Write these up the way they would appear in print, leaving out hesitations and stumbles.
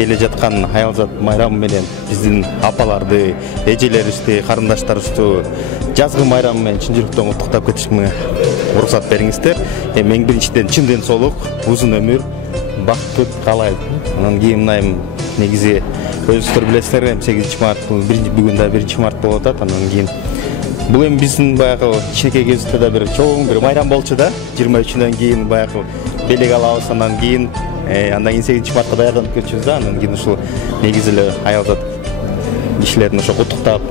келе жаткан аялзат майрамы менен биздин апаларды, эжелерибизди, карындаштарыбызды жазгы майрамы менен чын жүрөктөн куттуктап кетишиме уруксат бериңиздер. Эң биринчиден чын ден соолук, узун өмүр, бакыт каалайм. Анан кийин мынайым негизи өзүңүздөр билесиздер, 8 март бүгүн да 1 март болуп атат. Анан кийин бул эми биздин баягы кичинекей кезибизде да бир чоң бир майрам болчу да. 23-дөн кийин баягы белек алабыз, андан кийин 8 мартка даярданып кетчүбүз да. Андан кийин ушул негизи эле аялзат кишилерин ошо куттуктап,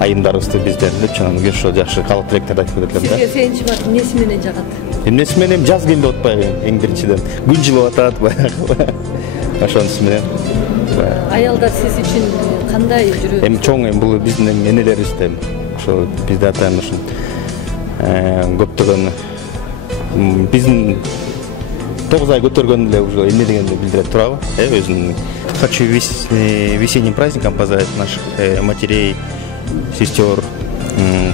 айымдарыбызды бизден депчи, анан ошо жакшы каалык тилектерди айтып кетет элем да. Сизге 8 март эмнеси менен жагат? Эмнеси менен жаз келип атпайбы эң биринчиден. Күн жылып атат баягы. Ошонусу менен. Аялдар сиз үчүн кандай жүрөт? Эми чоң бул биздин энелерибиз да. Ошо бизде атайын ушун көптөгөн биздин 9 ай көтөргөн эле уже эне дегенди билдире турабы? Өзүнүн хочу весенним праздником поздравить наших матерей, сестер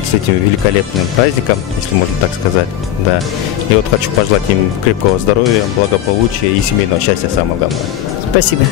с этим великолепным праздником, если можно так сказать. Да. И вот хочу пожелать им крепкого здоровья, благополучия и семейного счастья, самое главное. Спасибо.